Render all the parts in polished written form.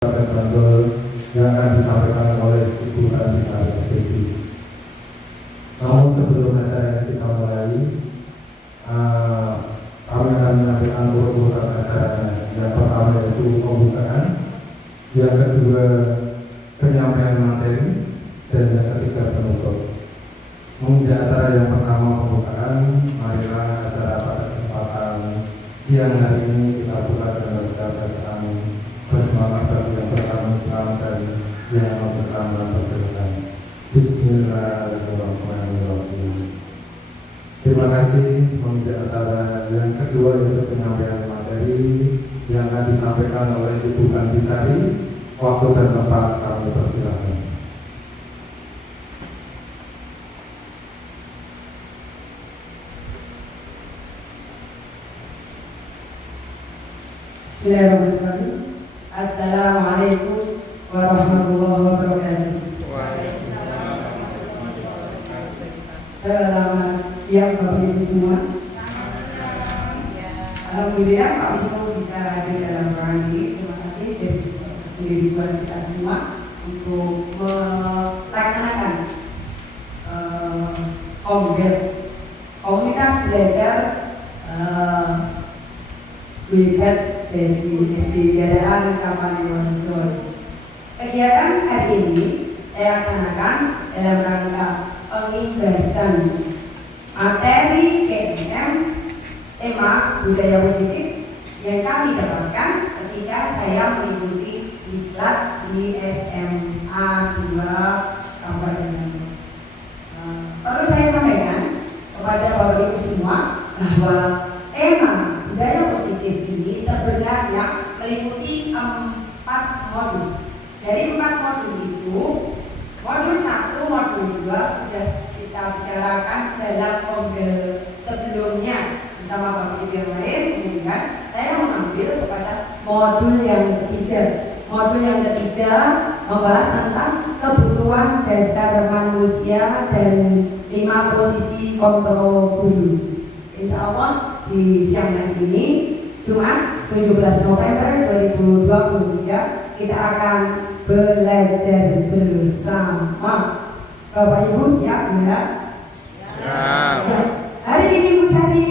yang akan disampaikan oleh Ibu Anissa SPG. Namun sebelum acara kita mulai, kami akan menyampaikan urutan acaranya. Yang pertama yaitu pembukaan, yang kedua penyampaian materi, dan yang ketiga penutup. Menginjak acara yang pertama pembukaan, marilah acara pada kesempatan siang hari ini kita buka dengan ucapan kami bersemangat bagi yang pertama Islam dan yang non-Islam dan persilakan. Bismillahirrahmanirrahim. Terima kasih. Menginjak acara yang kedua yaitu penyampaian materi yang akan disampaikan oleh Ibu Antisari. Waktu dan tempat kami persilakan. Bismillahirrahmanirrahim. Assalamualaikum warahmatullahi wabarakatuh. Selamat siang Bapak Ibu semua. Alhamdulillah Pak Wisnu bisa hadir dalam ruangan ini. Terima kasih dari sendiri buat kita semua untuk melaksanakan komunitas belajar WIBAD dari SD Biadaan Kampanye Wonosobo. Kegiatan hari ini saya laksanakan dalam rangka pengibasan materi KMM tema budaya positif yang kami dapatkan ketika saya mengikuti diklat di SMA 2 Kabupaten Bandung. Perlu saya sampaikan kepada Bapak Ibu semua bahwa tema budaya positif ini sebenarnya meliputi 4 modul. Dari 4 modul itu, modul 1, modul 2 sudah kita bicarakan dalam modul sebelumnya bersama Bapak Ibu yang lain. Kemudian saya mengambil kepada modul yang ketiga. Modul yang ketiga membahas tentang kebutuhan dasar manusia dan 5 posisi kontrol guru. Insya Allah di siang hari ini Jumat 17 November 2023 kita akan belajar bersama. Bapak Ibu siap ya? Siap. Ya. Hari ini Bu Sari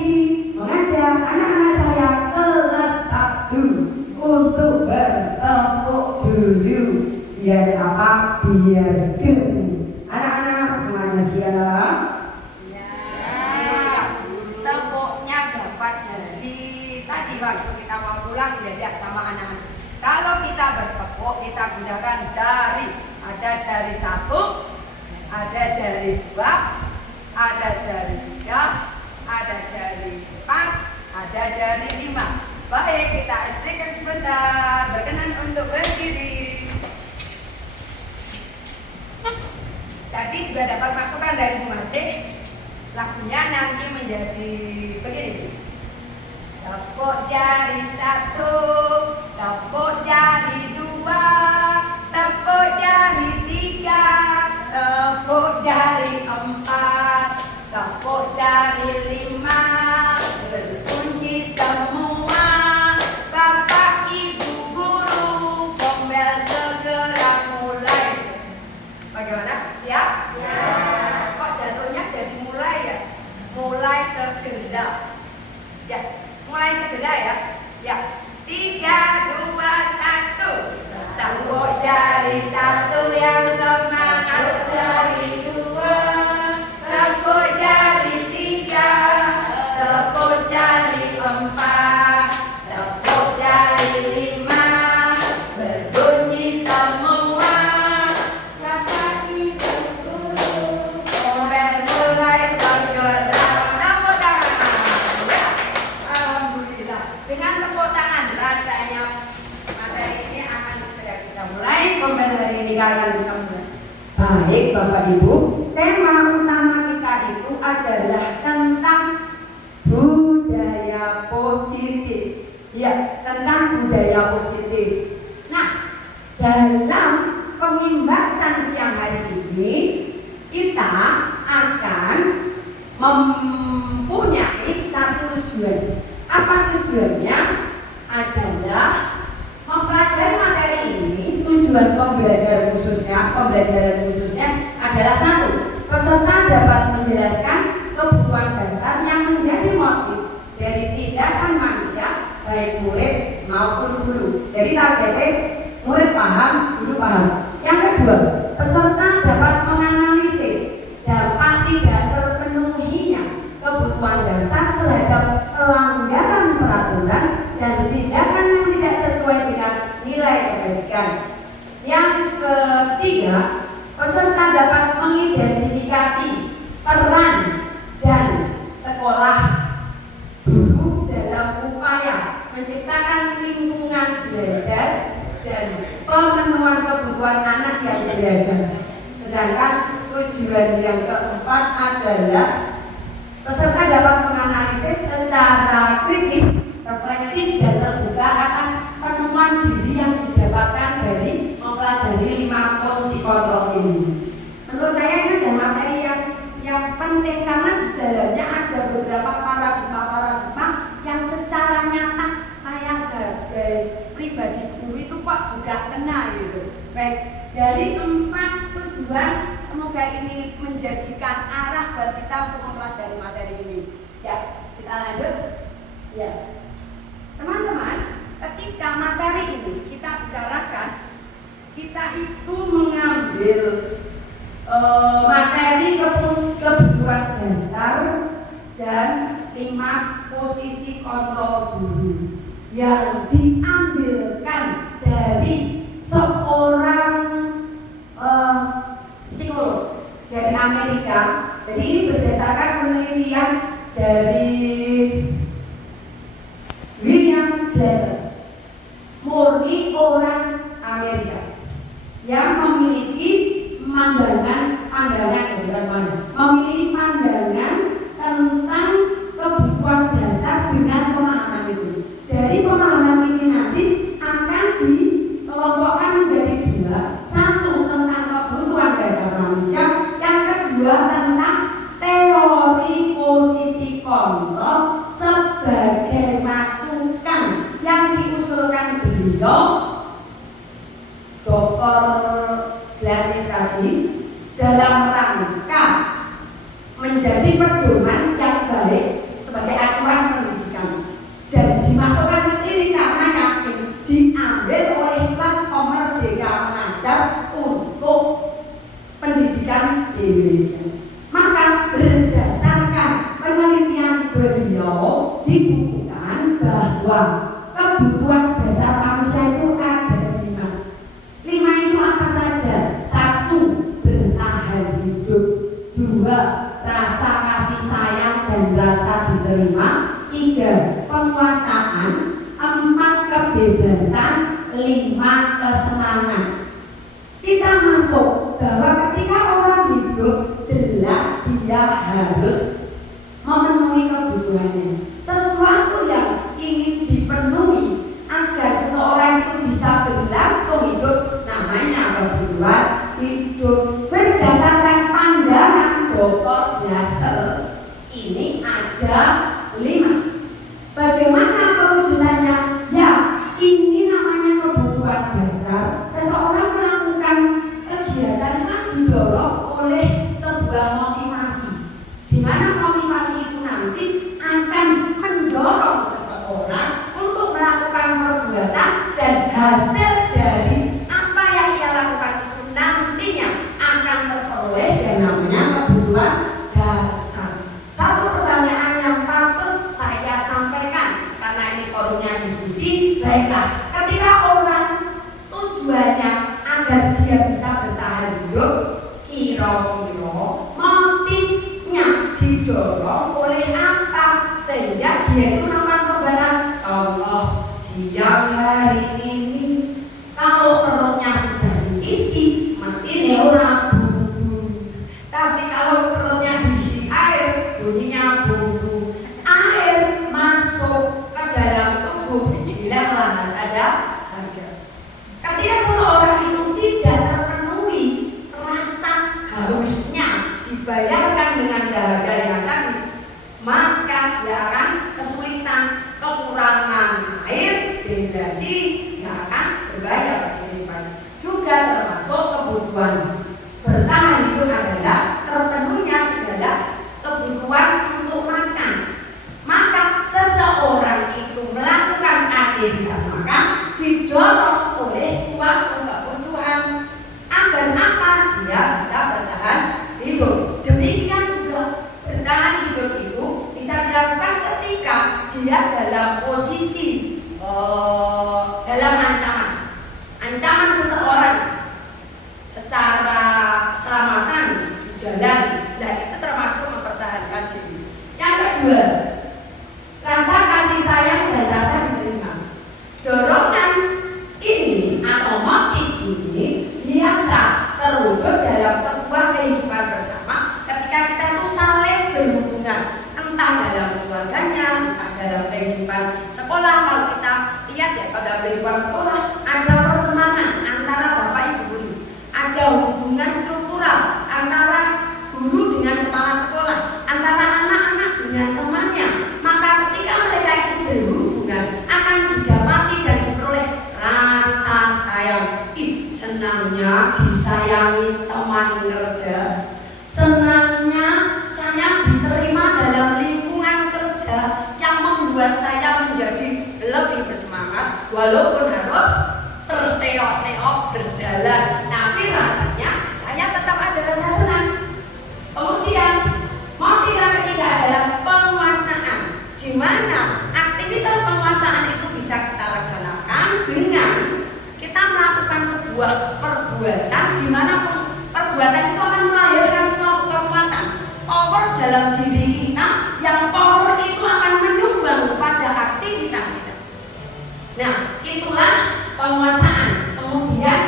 mengajak anak-anak saya kelas 1 untuk bertepuk dulu. Biar apa? Biar geng. Anak-anak semuanya siap? Waktu kita mau pulang diajak sama anak-anak. Kalau kita bertepuk, kita gunakan jari. Ada jari 1, ada jari 2, ada jari 3, ada jari 4, ada jari 5. Baik, kita eksplikan sebentar. Berkenan untuk berdiri. Tadi juga dapat masukan dari Bu Masih. Lagunya nanti menjadi begini. Tepuk jari 1, tepuk jari 2, tepuk jari 3, tepuk jari 4, tepuk jari 5, berbunyi semua. Bapak Ibu guru, gombel segera mulai. Bagaimana? Siap? Siap. Kok jatuhnya jadi mulai ya? Mulai segera. Ya. Mulai segera ya. Ya. 3, 2, 1. Tepuk jari 1 yang semangat. Jari 2. Tepuk jari 3. Tepuk jari 4. Tepuk jari 5. Berbunyi semua. Bapak Ibu guru, gombel mulai segera. Dengan tepuk tangan rasanya materi ini akan segera kita mulai. Kembali hari ini kalian kita mulai. Baik Bapak Ibu, tema utama kita itu adalah tentang budaya positif. Ya, tentang budaya positif. Nah, dalam pengimbasan siang hari ini kita akan mempunyai satu tujuan. Apa tujuannya? Adalah mempelajari materi ini tujuan pembelajaran khususnya adalah satu, peserta dapat menjelaskan kebutuhan dasar yang menjadi motif dari tindakan manusia, baik murid maupun guru. Jadi targetnya murid paham, guru paham. Yang kedua, peserta dapat menganalisis dapat tidak terpenuhinya kebutuhan dasar terhadap pelanggaran peraturan dan tindakan yang tidak sesuai dengan nilai kebajikan. Yang ketiga, peserta dapat mengidentifikasi peran dan sekolah guru dalam upaya menciptakan lingkungan belajar dan pemenuhan kebutuhan anak yang beragam. Sedangkan tujuan yang keempat adalah peserta dapat menganalisis secara kritis, reflektif dan terbuka atas penemuan diri yang didapatkan dari mempelajari 5 posisi kontrol ini. Menurut saya ini adalah materi yang penting karena di dalamnya ada beberapa paradigma yang secara nyata saya sebagai pribadi guru itu kok juga kena gitu. Baik, dari 4 tujuan semoga ini menjadikan arah buat kita untuk mempelajari materi ini. Ya, kita lanjut. Ya, teman-teman, ketika materi ini kita bicarakan, kita itu mengambil materi kebutuhan dasar dan 5 posisi kontrol guru yang diambilkan dari seorang psikolog dari Amerika. Jadi ini berdasarkan penelitian dari William Glasser, murni orang Amerika yang memiliki memiliki pandangan tentang kebutuhan dasar dengan pemahaman itu. Dari pemahaman ini nanti akan dikelompokkan menjadi 2. Satu tentang kebutuhan dasar manusia, yang kedua tentang teori posisi kontrol sebagai masukan yang diusulkan beliau Dr. Glasser tadi dalam rangka menjadi pedoman yang baik sebagai acuan pendidikan dan dimasukkan ke sini karena yakin diambil oleh platform Merdeka Mengajar untuk pendidikan di Indonesia. Maka berdasarkan penelitian beliau dibukukan bahwa kebutuhan dasar manusia itu ada 5 itu apa saja? 1. Bertahan hidup. 2. Rasa kasih sayang dan rasa diterima. 3. Penguasaan. 4. Kebebasan. 5. Kesenangan. Kita masuk bahwa ketika orang hidup jelas dia harus memenuhi kebutuhannya. Sesuatu yang ingin dipenuhi agar seseorang itu bisa berlangsung hidup namanya kebutuhan hidup. Berdasarkan pandangan Dr. Glasser ini ada 5. Bagaimana perwujudannya? Ya, ini namanya kebutuhan dasar. Seseorang melakukan kegiatan yang didorong oleh sebuah motivasi, di mana motivasi itu nanti akan mendorong seseorang untuk melakukan perbuatan dan hasil dari apa yang ia lakukan itu nantinya akan terperoleh yang namanya kebutuhan dasar. Satu pertanyaan yang patut saya sampaikan karena ini forumnya diskusi. Baiklah, ketika orang tujuannya agar dia bisa bertahan hidup, kira-kira motifnya didorong oleh apa sehingga dia itu melakukan perbuatan. Contoh, siang hari ini kalau perutnya sudah diisi mesti neurabung. Tapi kalau perutnya diisi air bunyinya bumbu. Air masuk ke dalam tubuh dibilanglah harus ada harga. Ketika seseorang itu tidak terpenuhi rasa harusnya dibayarkan dengan dahaga yang tadi, maka dia akan kesulitan, kekurangan air, dehidrasi, dia akan berbahaya bagi kehidupan. Juga kebutuhan bertahan hidup adalah terpenuhinya segala kebutuhan untuk makan. Maka seseorang itu melakukan aktivitas makan didorong oleh suatu kebutuhan agar apa? Dia bisa bertahan hidup. Demikian juga bertahan hidup itu bisa dilakukan ketika dia dalam posisi dalam ancaman seseorang secara keselamatan di jalan. Nah, itu termasuk mempertahankan diri. Yang kedua, rasa kasih sayang dan rasa diterima. Dorongan ini atau motif ini biasa terwujud dalam sebuah kehidupan bersama ketika kita itu saling berhubungan, entah dalam keluarganya, entah dalam kehidupan sekolah. Kalau kita lihat ya, pada kehidupan sekolah ada pertemanan antara bapak ibu guru, ada hubungan struktural antara guru dengan kepala sekolah, antara anak-anak dengan temannya. Maka ketika mereka itu berhubungan akan didapati dan diperoleh rasa sayang. Senangnya disayangi teman kerja, senangnya saya diterima dalam lingkungan kerja yang membuat saya menjadi lebih bersemangat walaupun harus terseok-seok berjalan, tapi rasanya saya tetap ada rasa senang. Kemudian motif yang ketiga adalah penguasaan, di mana aktivitas penguasaan itu bisa kita laksanakan dengan kita melakukan sebuah perbuatan di mana perbuatan itu akan melahirkan suatu kekuatan, power dalam diri kita, yang power itu akan menyumbang pada aktivitas kita. Nah, itulah penguasaan. Kemudian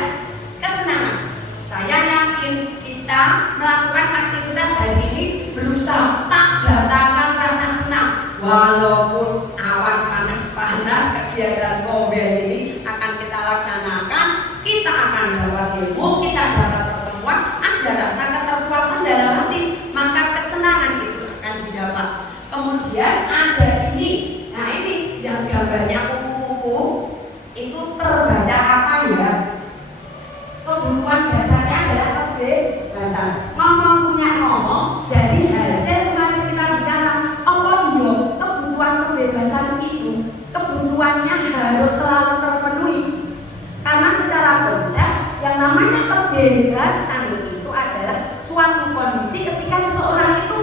kesenangan. Saya yakin kita melakukan aktivitas hari ini berusaha tak datangkan rasa senang, walaupun awan panas-panas kegiatan kombel ini akan kita laksanakan. Kita akan dapat ilmu, kita dapat pertemuan, ada rasa keterpuasan dalam hati, maka kesenangan itu akan didapat. Kemudian ada ini, nah ini yang gambarnya kupu-kupu itu terbaca apa ya? Kebutuhan dasarnya adalah kebebasan. Ngomong punya ngomong, dari hasil kemarin kita bicara, apa ya kebutuhan kebebasan itu kebutuhannya harus selalu terpenuhi. Karena secara konsep yang namanya kebebasan itu adalah suatu kondisi ketika seseorang itu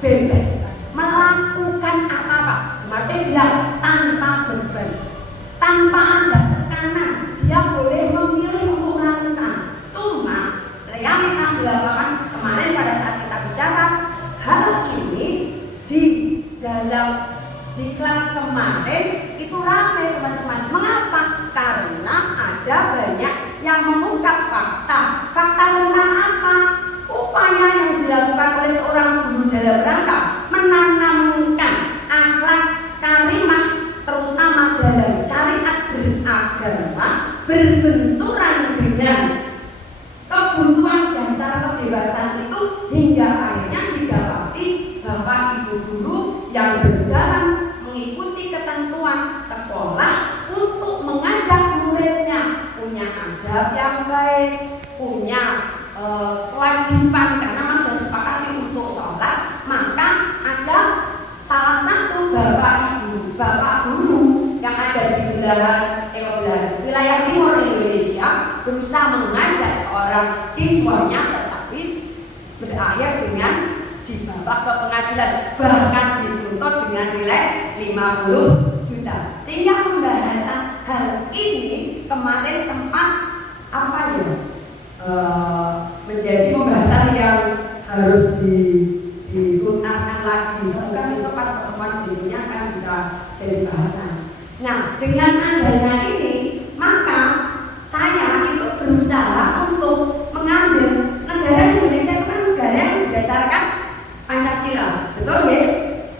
bebas melakukan apa-apa. Kemarin saya bilang tanpa beban, tanpa ada tekanan, dia boleh memilih untuk melakukan. Cuma realitas di lapangan kemarin pada saat kita bicara hal ini di dalam diklat kemarin itu ramai teman-teman. Mengapa? Karena ada banyak yang mengungkap fakta. Fakta tentang apa? Upaya yang dilakukan oleh seorang guru dalam rangka menanamkan akhlak karimah, terutama dalam syariat beragama, berbenturan dengan kebutuhan dasar kebebasan itu, hingga akhirnya didapati bapak ibu guru yang berjalan mengikuti ketentuan sekolah untuk mengajak muridnya punya adab yang baik, punya kewajiban, karena memang sudah disepakati untuk sholat. Maka ada salah satu bapak guru yang ada di belahan wilayah timur Indonesia berusaha mengajak seorang siswanya, tetapi berakhir dengan dibawa ke pengadilan, bahkan dituntut dengan nilai 50 juta. Sehingga pembahasan hal ini kemarin sempat menjadi pembahasan yang harus dituntaskan lagi. Semoga besok pas pertemuan berikutnya akan bisa jadi bahasan. Nah, dengan adanya ini, maka saya itu berusaha untuk mengambil negara Indonesia itu kan negara yang berdasarkan Pancasila, betul ya?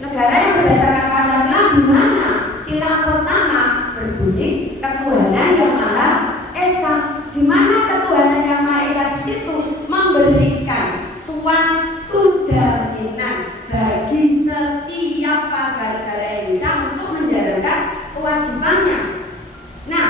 Negara yang berdasarkan Pancasila di mana sila pertama berbunyi ketuhanan yang Maha Esa, di mana ketuhanan yang Maha Esa di situ memberikan suatu jaminan bagi setiap warga negara Indonesia untuk menjalankan kewajibannya. Nah,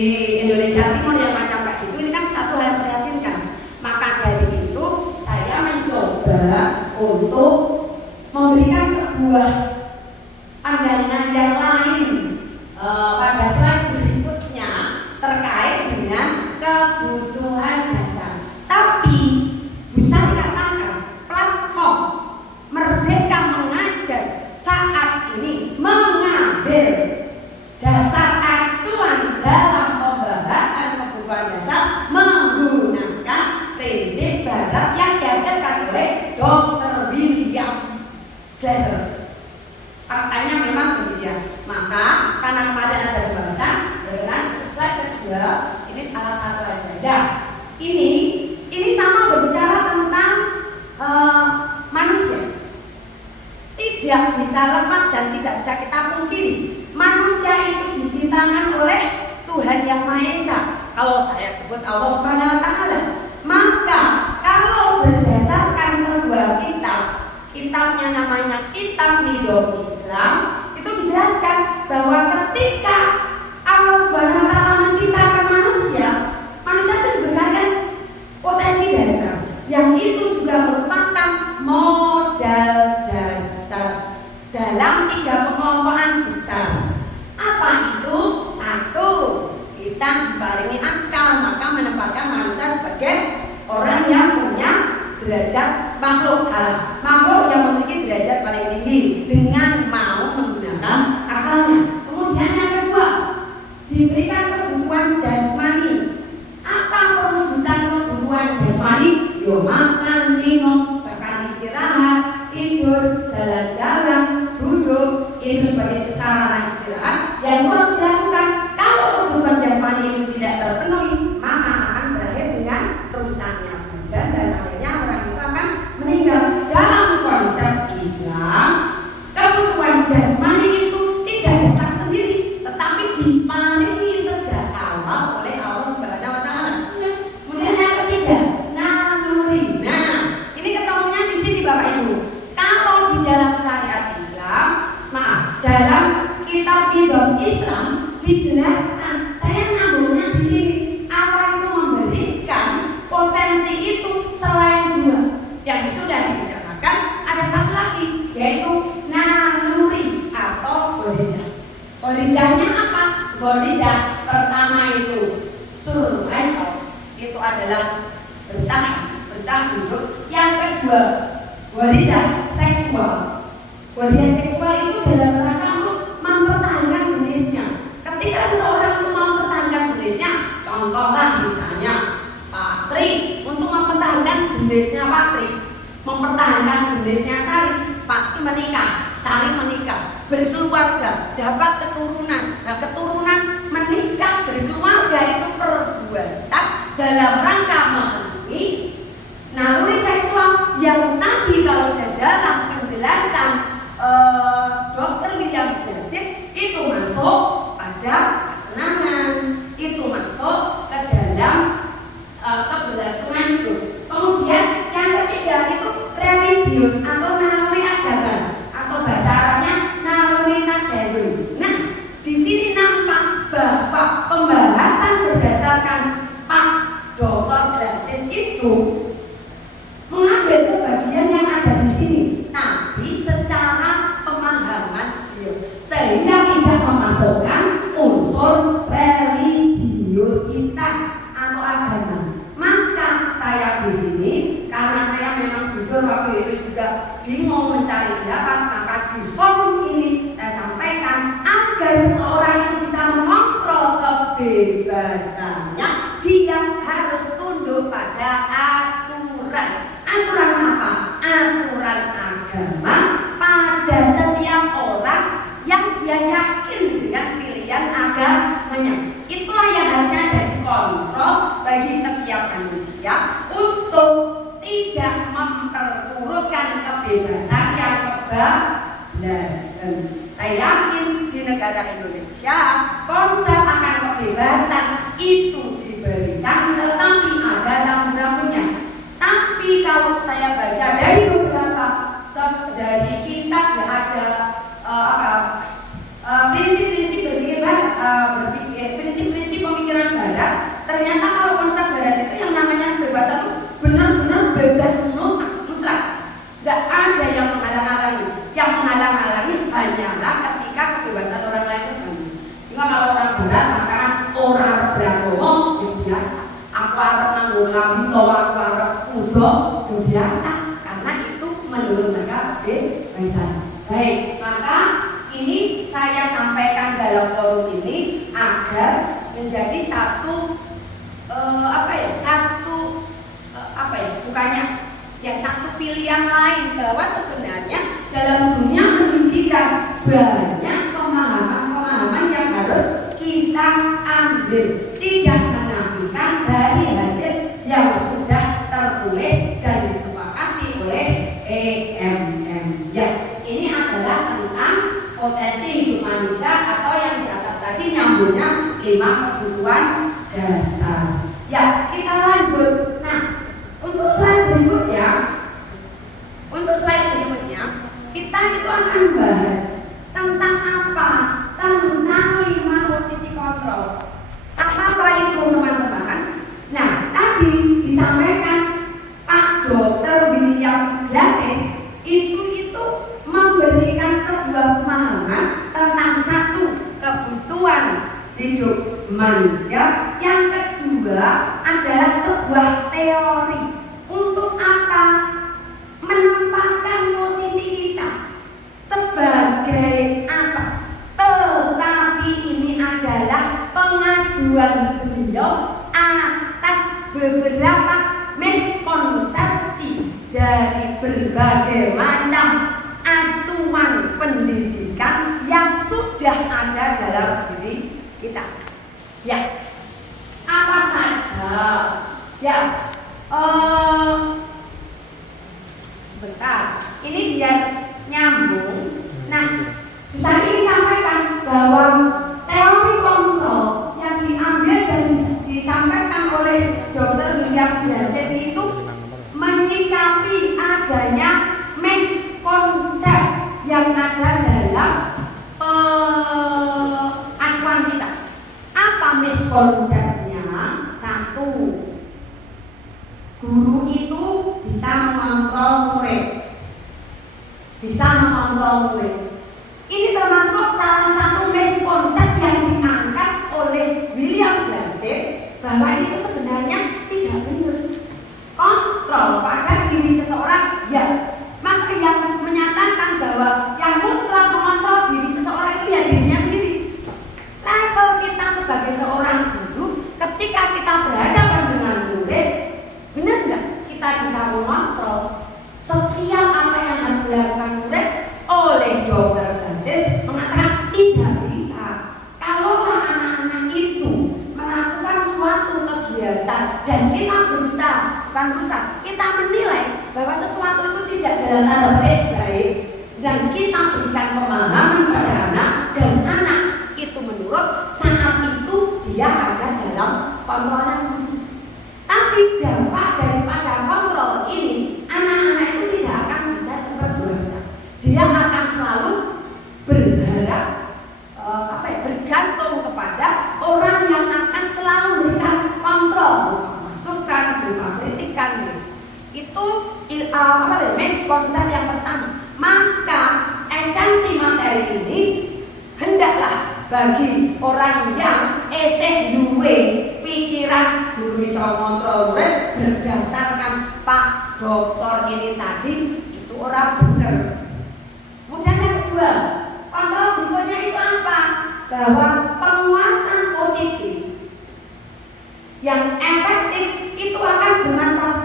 di Indonesia Timur yang macam kayak gitu, ini kan satu hal yang memprihatinkan. Maka dari itu saya mencoba untuk memberikan sebuah pandangan yang lain pada slide berikutnya terkait dengan kebutuhan dasar. Tapi bisa dikatakan platform Merdeka Mengajar saat ini mengambil dasar acuan dalam pembahasan kebutuhan dasar menggunakan prinsip barat yang dihasilkan oleh Dr. William Glasser. Faktanya memang demikian. Maka karena kemarin ada pembahasan dengan slide kedua, ini salah satu aja. Nah, ini sama berbicara tentang manusia. Tidak bisa lepas dan tidak bisa kita pungkiri, manusia itu diciptakan oleh Tuhan Yang Maha Esa. Kalau saya sebut Allah Subhanahu wa Ta'ala, maka kalau berdasarkan sebuah kitabnya namanya Kitab Nidom Islam, itu dijelaskan bahwa ketika Allah Subhanahu wa Ta'ala menciptakan manusia itu diberikan potensi dasar, yang itu juga merupakan modal dasar dalam 3 pengelompokan besar. Apa itu? 1, kita diparingi akal, maka menempatkan manusia sebagai orang yang punya derajat makhluk yang memiliki derajat paling tinggi dengan mau menggunakan akalnya. Kemudian yang kedua, diberikan kebutuhan jasmani. Apa perwujudan kebutuhan jasmani? Yo makan, minum, bahkan istirahat, tidur, jalan-jalan, duduk, itu sebagai sarana istirahat yang harus dilakukan. Kalau kebutuhan jasmani itu tidak terpenuhi, maka akan berakhir dengan rusaknya badan dan akhirnya orang itu akan meninggal. Dalam konsep Islam, kebutuhan jasmani itu tidak datang sendiri, tetapi diparingi sejak awal oleh Allah Subhanahu wa Ta'ala. Kemudian yang ketiga, naluri. Nah, ini ketemunya di sini Bapak Ibu. Kalau di dalam syariat Islam, dalam Kitab Nidom Islam dijelaskan, saya nyambungnya di sini. Apa itu memberikan potensi itu selain 2 yang sudah dibicarakan, ada satu lagi, yaitu naluri atau goriza. Gorizanya apa? Goriza pertama itu survival, itu adalah bertahan hidup. Yang kedua, goriza seksual. Goriza seksual itu dalam rangka untuk mempertahankan jenisnya. Ketika seseorang itu mempertahankan jenisnya, contohlah misalnya Patri, untuk mempertahankan jenisnya Patri, mempertahankan jenisnya Sari, Patri menikah, Sari menikah, berkeluarga, dapat keturunan. Nah, keturunan menikah, berkeluarga itu perbuatan dalam rangka memenuhi naluri seksual yang tadi kalau dalam penjelasan Dr. William Glasser itu masuk pada kesenangan, itu masuk ke dalam keberlangsungan hidup. Kemudian yang ketiga itu religius atau naluri agama, atau bahasa Arabnya naluri tadayun. Nah, di sini nampak bahwa pembahasan berdasarkan Pak Dr. Glasser itu mengambil sebagian yang ada di sini, tapi secara pemahaman sehingga tidak memasukkan unsur religiusitas atau agama. Maka saya di sini, karena saya memang jujur waktu itu juga bingung mencari pendapat, maka di forum ini saya sampaikan agar seseorang itu bisa mengontrol kebebasannya, dia harus tunduk pada aturan. Aturan apa? Aturan agama pada setiap orang yang dia yakin dengan pilihan agamanya. Itulah yang harusnya jadi kontrol bagi setiap manusia untuk tidak memperturutkan kebebasan yang kebablasan. Saya yakin di negara Indonesia konsep akan kebebasan itu diberikan, tetapi ada rambu-rambunya. Tapi kalau saya baca dari beberapa dari kitab yang ada prinsip-prinsip berpikir, prinsip-prinsip pemikiran barat, ternyata kalau konsep barat itu yang namanya kebebasan itu benar-benar bebas mutlak. Tidak ada yang menghalang-halangi. Yang menghalang-halangi hanyalah ketika kebebasan orang lain itu. Sehingga kalau orang barat mengatakan orang beragama yang biasa. Aku harap nanggung lambi, aku harap udok, yang biasa. Karena itu menurut mereka kebebasan. Baik, maka ini saya sampaikan dalam forum ini agar menjadi satu satu pilihan lain bahwa sebenarnya dalam dunia pendidikan banyak pemahaman-pemahaman yang harus kita ambil, tidak menafikan dari hasil yang sudah tertulis dan disepakati oleh EMM. Ya, ini adalah tentang potensi hidup manusia atau yang di atas tadi nyambungnya 5 kebutuhan dasar. Ya, kita lanjut. Nah, untuk slide berikutnya kita itu akan bahas tentang apa? Tentang 5 posisi kontrol. Apa itu teman-teman? Nah, tadi disampaikan Pak Dr. William Glasses itu memberikan sebuah pemahaman tentang 1 kebutuhan hidup manusia, yang kedua adalah sebuah teori untuk apa? Menempatkan posisi kita sebagai apa? Tetapi ini adalah pengajuan beliau atas beberapa miskonsepsi dari berbagai macam acuan pendidikan yang sudah ada dalam diri kita. Ya, apa saja? Ya, sebentar. Ini biar nyambung. Nah, bisa ini sampaikan bahwa teori kontrol yang diambil dan disampaikan oleh Dr. William Glasses itu menyikapi adanya miskonsep yang ada dalam acuan kita. Apa miskonsepnya? 1, guru itu bisa mengontrol murid. Ini termasuk salah satu miskonsep yang diangkat oleh William Glasses, bahwa itu sebenarnya tidak benar. Kontrol pada diri seseorang, ya, maka yang menyatakan bahwa yang mutlak mengontrol diri seseorang itu ya dirinya sendiri. Level kita sebagai seorang guru, ketika kita berhadapan dengan murid, benar enggak kita bisa mengontrol setiap apa yang harus dilakukan murid? Oleh Dr. Glasses mengatakan tidak bisa. Kalaulah anak-anak itu melakukan suatu kegiatan dan kita kita menilai bahwa sesuatu itu tidak dalam tanda baik dan kita berikan pemahaman pada anak, dan anak itu menurut, saat itu dia ada dalam kontrolnya guru. Tapi dampak daripada kontrol ini, anak-anak itu tidak akan bisa cepat dewasa. Dia akan selalu berharap bergantung kepada orang yang akan selalu memberikan kontrol, berupa masukan, berupa kritikan. Itu miskonsep yang pertama. Maka esensi materi ini hendaklah bagi orang yang eseh duwe pikiran guru iso kontrol murid berdasarkan Pak Doktor ini tadi, itu orang benar. Kemudian yang kedua, kontrol berikutnya itu apa? Bahwa penguatan positif yang efektif itu akan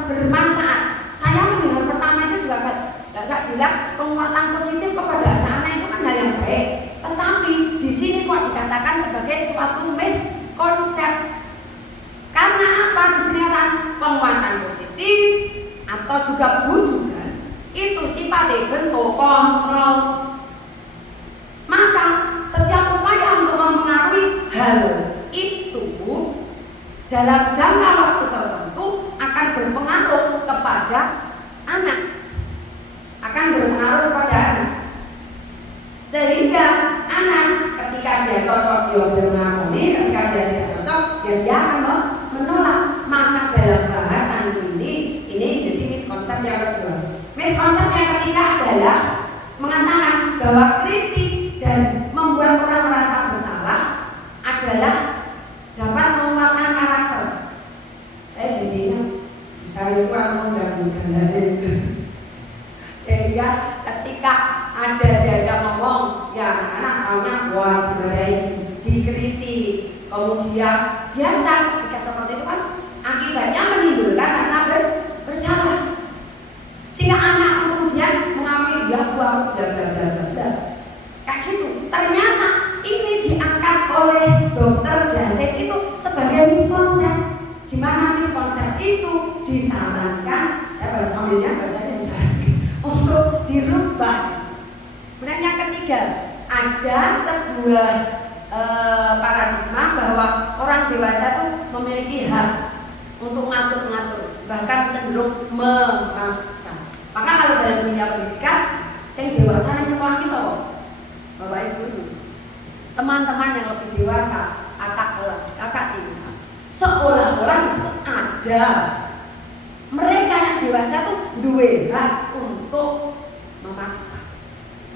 bermanfaat. Saya mendengar pertama itu juga saya bilang penguatan positif kepada anak-anak itu kan hal yang baik, tetapi di sini kok dikatakan sebagai suatu miskonsep. Karena apa? Di sini kan penguatan positif atau juga bujukan itu sifatnya bentuk kontrol. Maka setiap upaya untuk mempengaruhi hal itu dalam jangka waktu tertentu akan berpengaruh kepada anak. Sehingga anak ketika dia cocok dia mengakui, ketika dia tidak cocok dia akan adalah dapat menguatkan karakter. Saya jadi ingat saya itu mudah-mudahan sehingga ketika ada diajak ngomong, ya anak taunya wah dimarahi, dikritik, kemudian biasa ketika seperti itu kan akibatnya menimbulkan rasa bersalah, sehingga anak kemudian mengakui ya gua bla bla bla bla kayak gitu. Ternyata ini diangkat oleh dokter Blases itu sebagai miskonsep, di mana miskonsep itu disarankan, saya bahasa ambilnya bahasanya disarankan untuk dirubah. Kemudian yang ketiga, ada sebuah paradigma bahwa orang dewasa itu memiliki hak untuk mengatur-ngatur, bahkan cenderung memaksa. Maka kalau dalam dunia pendidikan, yang dewasa yang sekolah ini sopo? Bapak Ibu guru, teman-teman yang lebih dewasa, kakak kelas, kakak tingkat, seolah-olah di situ ada mereka yang dewasa tuh duwe hak untuk memaksa.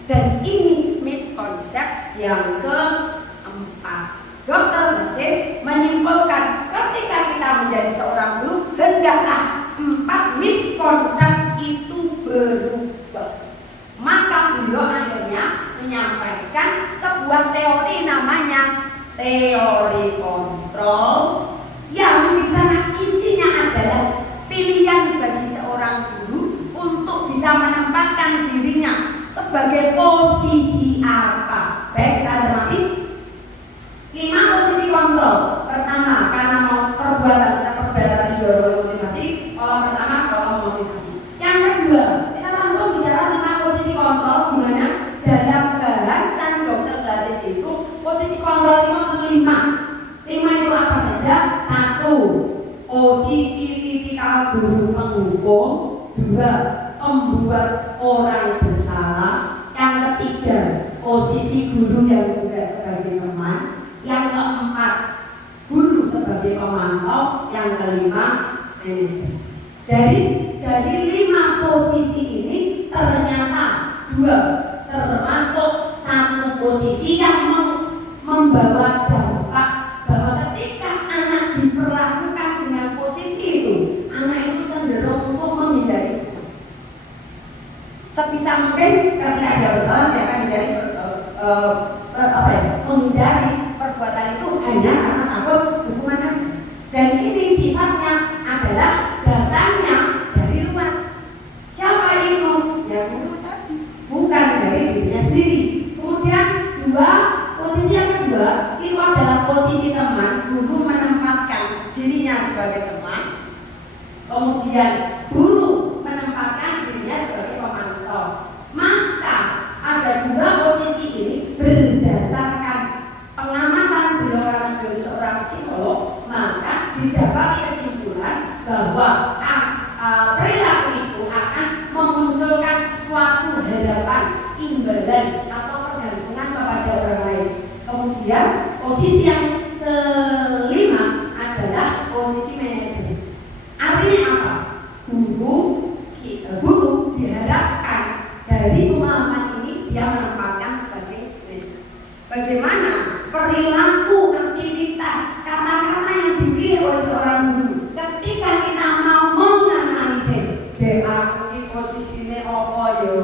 Dan ini miskonsep yang keempat. Dokter Blases menyimpulkan ketika kita menjadi seorang guru, hendaklah 4 miskonsep itu berubah. Maka beliau akhirnya menyampaikan sebuah teori namanya teori kontrol, yang di sana isinya adalah pilihan bagi seorang guru untuk bisa menempatkan dirinya sebagai posisi apa. Baik, kita cermati 5 posisi kontrol. Pertama, karena mau perbuatan didorong motivasi. Kolom pertama kolom motivasi. Yang kedua, kita langsung bicara tentang posisi kontrol, di mana dalam bahasan dokter Blases itu posisi kontrol itu 5. 5 itu apa saja? 1. Posisi tipikal guru penghukum. 2. Membuat orang bersalah. Yang ketiga, posisi guru yang juga sebagai teman. Yang keempat, guru sebagai pemantau. Yang kelima, manajer. Dari 5 posisi ini ternyata 2 termasuk 1 posisi yang membawa dampak bahwa ketika anak diperlakukan dengan posisi itu, anak itu cenderung untuk menghindari. Sebisa mungkin ketika dia bersalah, dia akan menghindari perbuatan itu hanya karena takut hukuman aja. Dan ini sifatnya adalah datangnya dari luar. Siapa itu? Ya guru tadi, bukan dari dirinya sendiri. Kemudian 2, posisi yang kedua itu adalah posisi teman. Guru menempatkan dirinya sebagai teman. Kemudian guru menempatkan dirinya sebagai pemantau. Maka ada 2 posisi ini berdasarkan pengamatan beliau karena beliau seorang psikolog, maka didapati kesimpulan bahwa perilaku itu akan memunculkan suatu harapan, imbalan atau pergantungan kepada orang lain. Kemudian posisi yang kelima adalah posisi manajer. Artinya apa? Guru diharapkan dari pemahaman ini dia menempatkan sebagai manajer. Bagaimana perilaku, aktivitas, kata-kata yang dipilih oleh seorang guru ketika kita mau menganalisis aku ini posisinya apa yo?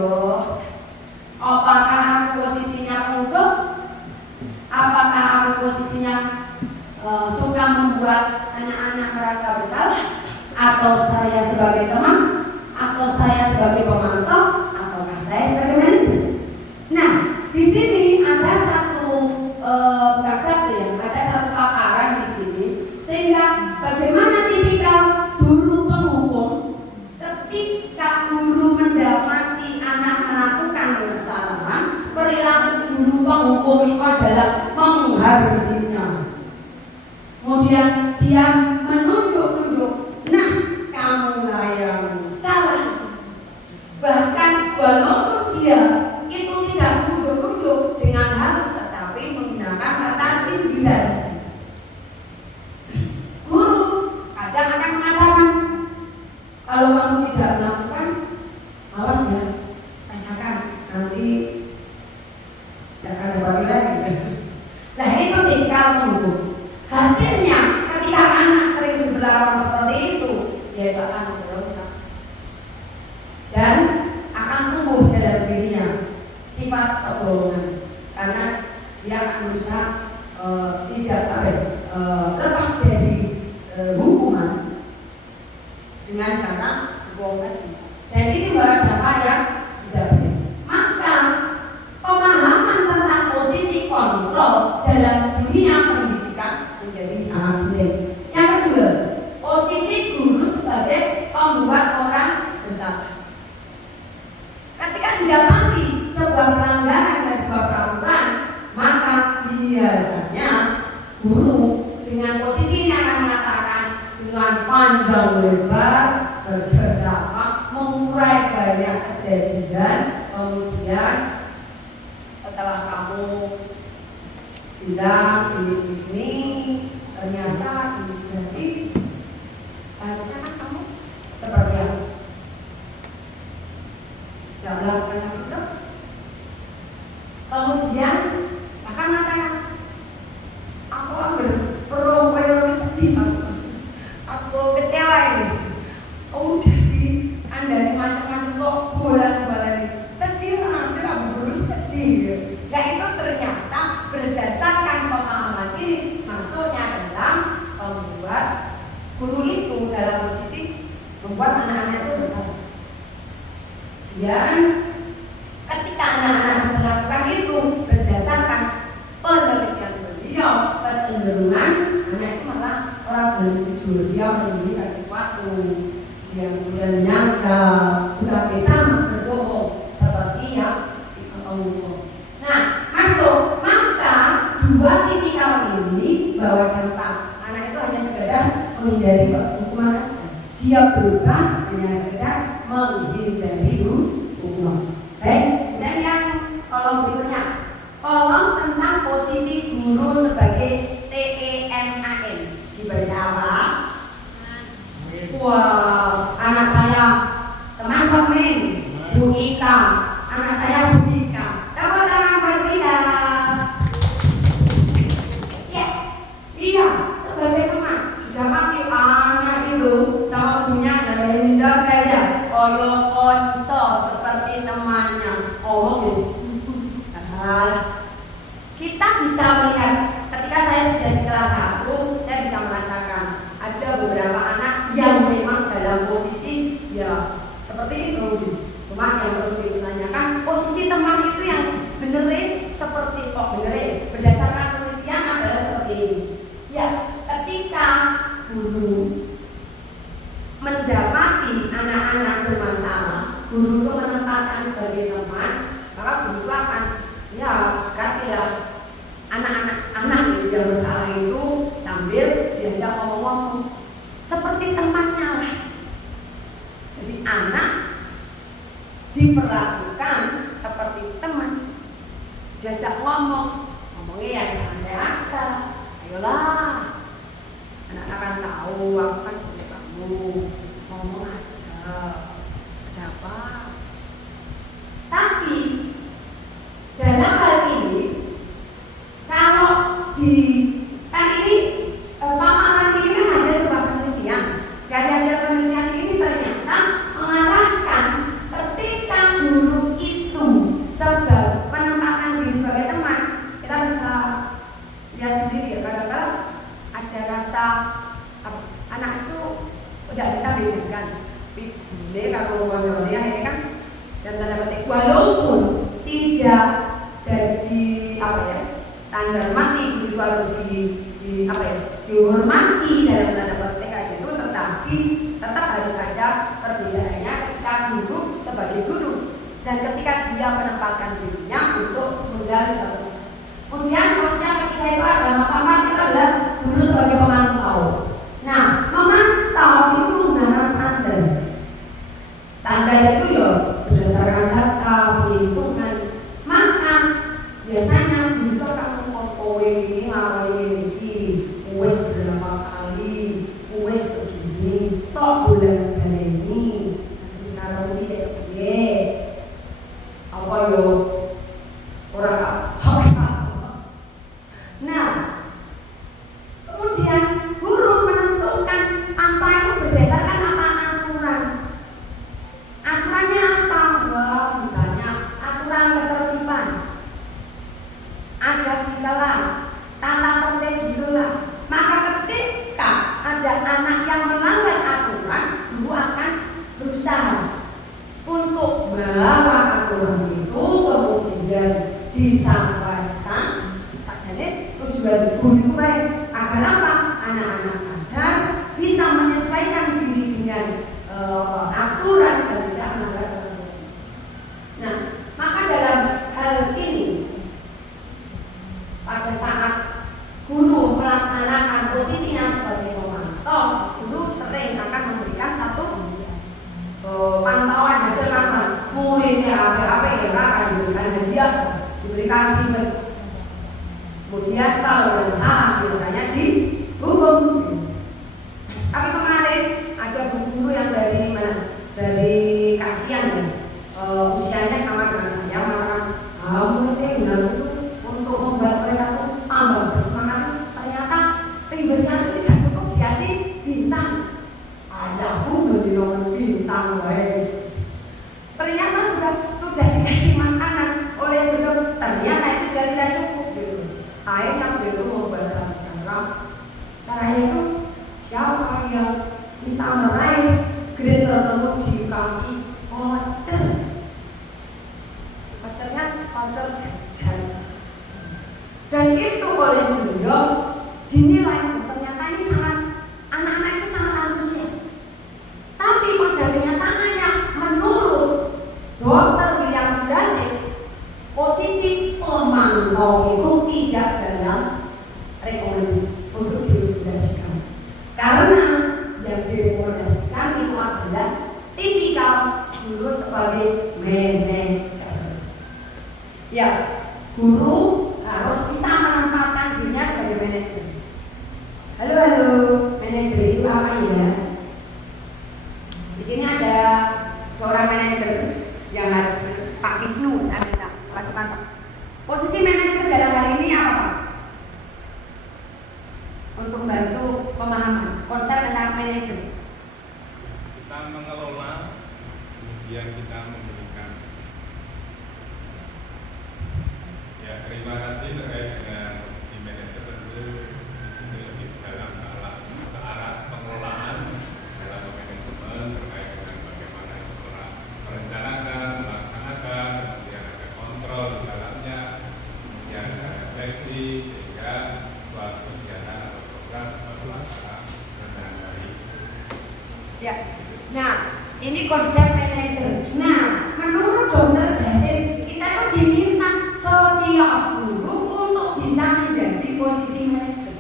Apakah aku posisinya penghukum? Apakah aku posisinya suka membuat anak-anak merasa bersalah? Atau saya sebagai teman? Atau saya sebagai pemantau? Ataukah saya sebagai manajer? Nah, di sini ada bukan satu ya, ada satu paparan di sini, sehingga bagaimana tipikal guru penghukum ketika guru mendapati anak melakukan kesalahan, perilaku guru penghukum itu adalah menghardinya. Kemudian dia menunjuk-nunjuk, nah kamulah yang salah. Bahkan walaupun dia itu tidak menunjuk-nunjuk dengan halus, tetapi menggunakan kata sindiran. Guru kadang akan mengatakan, kalau kamu tidak melakukan, awas ya, rasakan nanti tidak akan ada lagi. Nah itu tipikal penghukum. lepas dari hukuman dengan cara dibuang tadi. Dan ini dampak yang tidak baik. Maka pemahaman tentang posisi kontrol dalam dunia pendidikan menjadi sangat penting. Yang kedua, posisi guru sebagai pembuat orang bersalah. Ketika didapati sebuah pelanggaran dan sebuah peraturan, maka biasanya guru dengan posisinya akan mengatakan dengan panjang lebar bercerita mengurai banyak kejadian. Kemudian setelah kamu bilang ini ternyata ini berarti seharusnya kan kamu seperti apa? Tidak melakukan hal itu. Kemudian bahkan mengatakan aku ambil sedih, aku kecewa ini. Udah diandani macam-macam kok bulan-bulan sedih, nanti aku dulu sedih. Nah itu ternyata berdasarkan pemahaman ini masuknya dalam membuat guru itu dalam posisi membuat anak-anak itu bersalah. Dan ketika anak-anak melakukan itu berdasarkan penelitian beliau, kecenderungan anak itu malah orang berjujur, dia menyembunyikan sesuatu, dia kemudian menyangka juga bisa berbohong seperti yang diketahui. Nah, masuk maka dua tipikal ini bahwa dampak anak itu hanya sekedar menghindari hukuman saja. Dia berubah hanya sekedar menghindari hukuman. Baik, dan yang kolom berikutnya, kolom tentang posisi guru sebagai TEMAN dibaca apa? Wah, anak saya teman-teman Bu Ika, anak saya Bu Ika. Tepuk tangan buat Ika. Ya, iya, sebagai teman didapati anak itu sama punya Linda kayak konco seperti temannya. Kita bisa melihat ketika saya sudah di kelas 1, saya bisa merasakan ada beberapa anak yang memang dalam posisi ya seperti itu. Cuma yang perlu ditanyakan, posisi teman itu yang bener seperti kok bener berdasarkan penelitian adalah seperti ini. Ya, ketika guru mendapati anak-anak bermasalah, guru itu menempatkan sebagai teman, maka guru itu akan ya dekatilah anak-anak itu yang bersalah itu sambil diajak ngomong-ngomong seperti temannya lah. Jadi anak diperlakukan seperti teman, diajak ngomongnya ya santai aja, ayolah, anak akan tahu aku kan punya kamu, ngomong aja, ada apa. Tapi dalam hal ini kalau kan ini pemahaman ini kan hasil sebuah penelitian. Dari hasil penelitian ini ternyata mengarahkan ketika guru itu menempatkan diri sebagai teman, kita bisa lihat sendiri ya, kadang-kadang ada rasa anak itu tidak bisa bedakan. Ini kalau ngomongnya ini kan dan tanda petik walaupun tidak jadi standar mati itu harus dihormati dalam tanda petik kayak gitu, tetapi tetap harus ada perbedaannya ketika guru sebagai guru dan ketika dia menempatkan dirinya untuk menggali satu. Kemudian maksudnya ketika itu ada makamat itu adalah guru sebagai pemantau. Nah, memantau itu menggunakan standar. Standar itu ya berdasarkan data, perhitungan. Maka biasanya guru itu akan mengkontrol ini, ngawalin ini, wes berapa kali, wes begini, tok bulan ini, sekarang ini kayak apa yo orang apa. Nah, anak-anak sadar, bisa menyesuaikan diri dengan aturan dan tidak melanggar aturan. Nah, maka dalam hal ini pada saat guru melaksanakan posisinya sebagai pemantau, guru sering akan memberikan satu pantauan hasil pantauan. Muridnya apa ya akan diberikan hadiah, diberikan tiket. Kemudian kalau yang salah biasanya dihukum. Tapi kemarin ada guru yang dari mana? Dari Kasihan ya. Usianya sama dengan saya, mengatakan muridnya benar itu untuk membuat mereka tuh tambah bersemangat. Ternyata ribetnya itu tidak cukup dikasih bintang. Ada beri nomor bintang baik. Ternyata juga sudah dikasih makanan oleh beliau. Ternyata itu juga tidak cukup gitu. Akhirnya beliau membaca caranya itu siapa yang bisa meraih grade tertentu dikasih voucher. Vouchernya voucher jajan. Dan itu oleh beliau dinilai ternyata ini sangat, anak-anak itu sangat antusias. Tapi pada kenyataannya menurut Dr. William Blasis, posisi pemantau itu tidak dalam rekomendasi untuk direkomendasikan. Karena yang direkomendasikan itu adalah tipikal guru sebagai manajer. Ya, guru harus bisa menempatkan dirinya sebagai manajer. Halo, manajer itu apa ya? Di sini ada seorang manajer yang hadir, Pak Wisnu, saya minta masukan Pak. Posisi manajer dalam hal ini apa Pak? Untuk membantu pemahaman konsep tentang manajer. Kita mengelola, kemudian kita memberikan. Ya, terima kasih terkait dengan posisi manajer. Tentu di sini lebih dalam ke arah pengelolaan dalam manajemen terkait dengan bagaimana merencanakan, melaksanakan, kemudian ada kontrol di dalamnya, kemudian ada seleksi sehingga suatu kegiatan atau program terlaksana dengan baik. Ya, nah ini konsep manajer. Nah, menurut Dr. Blasis, kita tuh diminta setiap guru untuk bisa menjadi posisi manajer.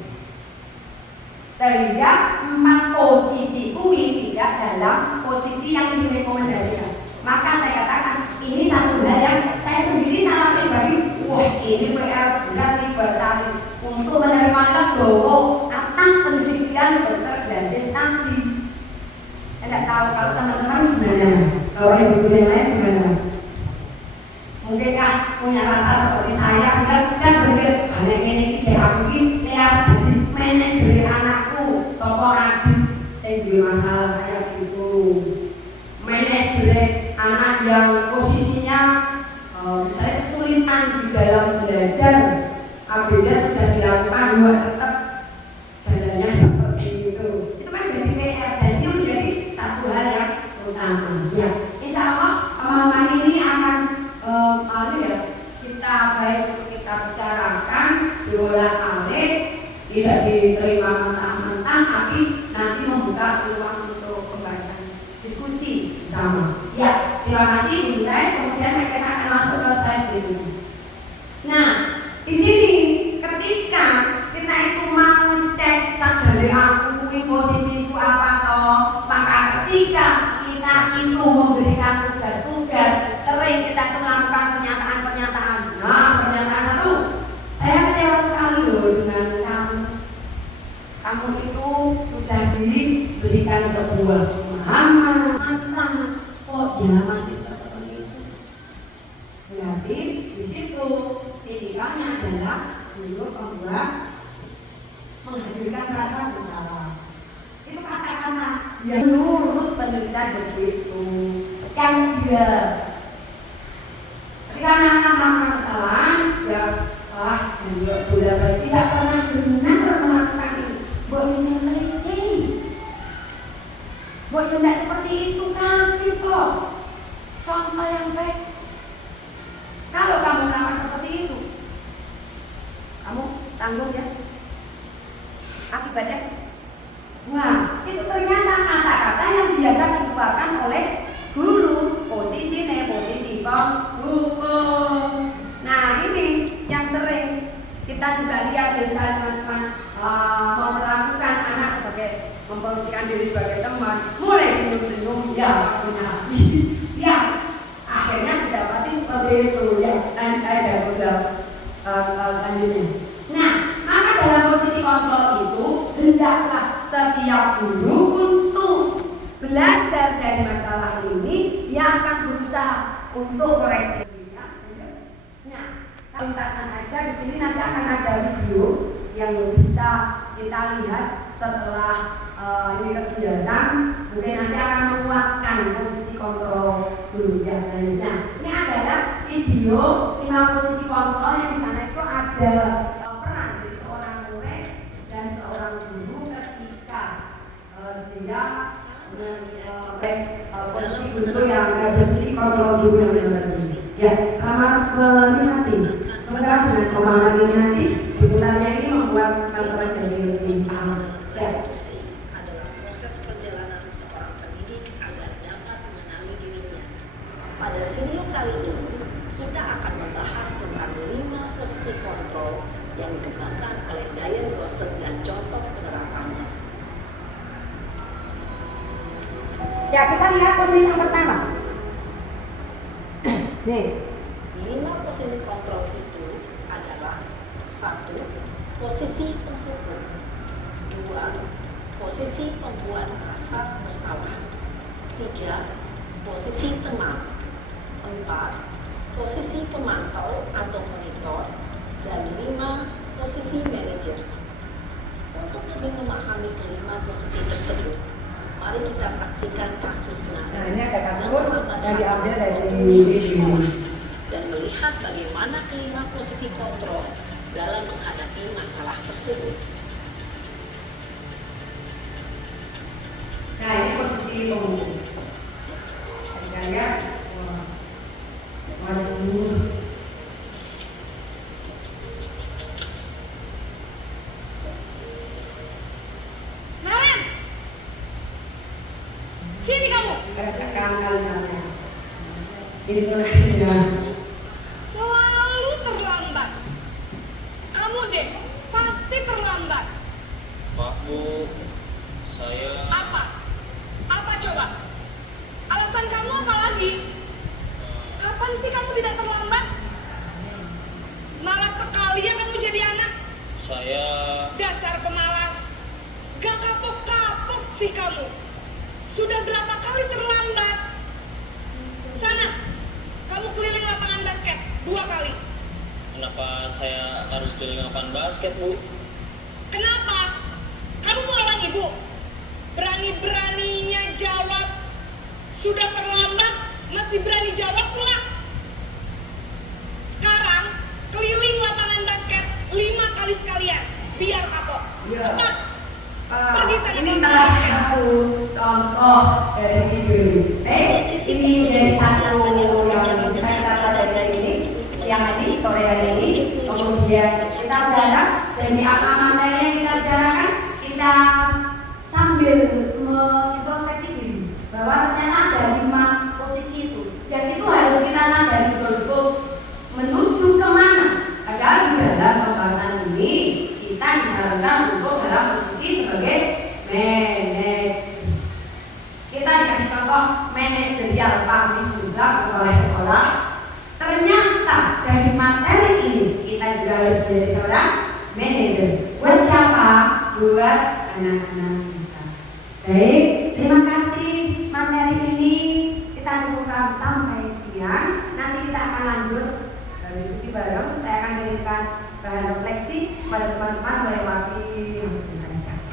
Sehingga 4 posisi UI tidak dalam posisi yang direkomendasikan. Maka saya katakan ini satu hal yang saya sendiri salah pribadi. Wah, ini PR berat nih buat saya untuk menerima legowo atas penelitian Dr. Blasis tadi. Saya tidak tahu kalau teman-teman gimana, kalau ibu yang lain gimana. Mungkinkah punya rasa seperti saya? Saya berpikir banyak ini aku ini lihat jadi manajer anakku, sopo adik, saya juga masalah kayak gitu. Manajer anak yang posisinya misalnya kesulitan di dalam belajar, ABZ sudah dilakukan, tetap jalannya seperti itu. Itu kan jadi PR dan itu menjadi satu hal yang utama. Ya, insya Allah pemahaman ini akan kita baik untuk kita bicarakan, diolah-alik, tidak diterima mentah-mentah, tapi nanti membuka peluang untuk pembahasan diskusi bersama. Ya, terima kasih Bu Nilai. Kemudian kita akan masuk ke slide berikutnya. Nah, di sini ketika kita itu mau ngecek sajane aku kuwi posisiku apa toh, maka ketika kita itu memberikan tugas-tugas, sering kita itu melakukan pernyataan-pernyataan. Nah, pernyataan satu, saya kecewa sekali loh dengan kamu. Kamu itu sudah diberikan sebuah pemahaman, kok dia masih seperti itu. Berarti di situ tipikalnya adalah untuk membuat menghadirkan rasa bersalah. Itu kata-kata yang menurut penelitian begitu. Yang dia ketika anak-anak melakukan kesalahan, ya saya bolak-balik tidak pernah benar melakukan ini. Buat bisa meneliti, buat tidak seperti itu, kasih kok contoh yang baik. Kalau kamu melakukan seperti itu, kamu tanggung ya akibatnya. Nah, itu ternyata kata-kata yang biasa dikeluarkan oleh guru. Posisi penghukum. Nah, ini yang sering kita juga lihat dari teman-teman memperlakukan anak sebagai memposisikan diri sebagai teman, mulai senyum-senyum, ya punya habis, ya akhirnya didapati seperti itu ya. Dan ada beberapa selanjutnya. Nah, maka dalam posisi kontrol itu hendaklah setiap guru untuk belajar dari masalah ini, dia akan berusaha untuk koreksi. Nah, lintasan aja di sini nanti akan ada video yang bisa kita lihat setelah ini kegiatan. Mungkin nanti akan menguatkan posisi kontrol guru yang lain. Nah, ini adalah video 5 posisi kontrol yang di sana itu ada peran dari seorang murid dan seorang guru ketika dia posisi guru yang posisi kontrol guru yang bagus. Ya, selamat menikmati. Semoga dengan pemahaman ini nanti diputarnya ini membuat kantor jadi lebih paham. Ya. Adalah proses perjalanan seorang pendidik agar dapat mengenali dirinya. Pada video kali ini, kita akan membahas tentang 5 posisi kontrol yang dikembangkan oleh Diane Gossett dan contoh penerapannya. Ya, kita lihat posisi yang pertama. Nih, 5 posisi kontrol itu adalah 1. Posisi penghukum, 2. Posisi pembuat rasa bersalah, 3. Posisi teman, 4. Posisi pemantau atau monitor, dan 5. Posisi manajer. Untuk lebih memahami kelima posisi tersebut, mari kita saksikan kasus nah Nada ini ada kasus yang diambil dari sini. dan melihat bagaimana kelima posisi kontrol dalam menghadapi masalah tersebut. Nah, ini posisi penghukum. Kita lihat, waduh. Naren, sini kamu. Rasakan kalimatnya. Intonasinya. Selalu terlambat. Kamu deh, pasti terlambat. Pak Bu, saya Apa? Apa coba? Alasan kamu apa lagi? Kapan sih kamu tidak terlambat? Malas sekali ya kamu jadi anak. saya Dasar pemalas. Gak kapok-kapok sih kamu. Sudah berapa kali terlambat? Sana, kamu keliling lapangan basket 2 kali. kenapa saya harus keliling lapangan basket, Bu? Kenapa? Kamu mau lawan ibu? Berani-beraninya jawab. Sudah terlambat, masih berani jawab pula. Sekarang, keliling lapangan basket 5 kali sekalian. Biar kapok. Ya. Cepat. Pergi sana. Ini salah satu contoh dari video ini. Ini menjadi satu yang saya dapat dari ini siang ini, sore hari ini. Kemudian kita berharap dari apa materi yang kita bicarakan, kita sambil mengintrospeksi diri bahwa ternyata ada 5 posisi itu, dan itu harus kita sadari betul-betul menuju kemana. Padahal di dalam pembahasan ini kita disarankan untuk dalam posisi sebagai manajer. Kita dikasih contoh manajerial publish oleh sekolah. Ternyata dari materi ini kita juga harus menjadi seorang manajer. Buat siapa? Buat anak-anak kita. Baik, terima kasih materi ini kita cukupkan sampai sekian. Nanti kita akan lanjut diskusi bareng. Saya akan kirimkan bahan refleksi pada teman-teman melewati yang berbicara.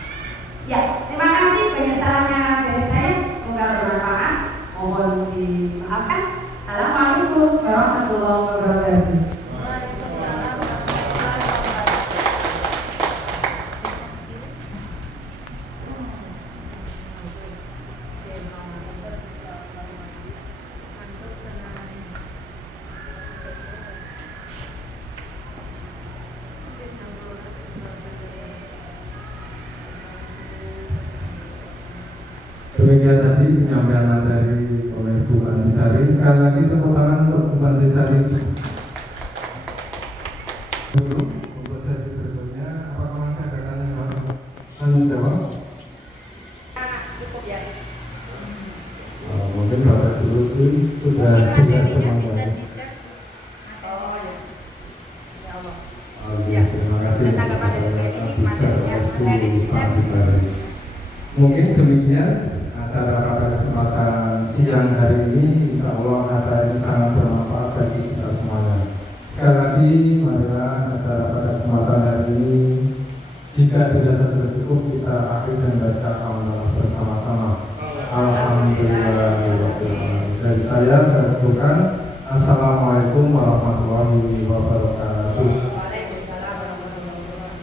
Ya, terima kasih. Banyak sarannya dari saya. Semoga bermanfaat. Mohon dimaafkan. Assalamualaikum warahmatullahi wabarakatuh. Demikian tadi penyampaian dari oleh Bu Andisari. Sekali lagi tepuk tangan untuk Bu Andisari. Untuk sesi berikutnya, apakah masih ada tanya jawab? Cukup ya. Mungkin Bapak dulu itu sudah jelas semuanya. Oh ya. Ya Allah. Ya, terima kasih. Tanggapan dari Bu Eni ini materinya Pak Andisari. Mungkin demikian acara pada kesempatan siang hari ini. Insya Allah acara ini sangat bermanfaat bagi kita semuanya. Sekali lagi, marilah acara pada kesempatan hari ini, jika tidak sesuai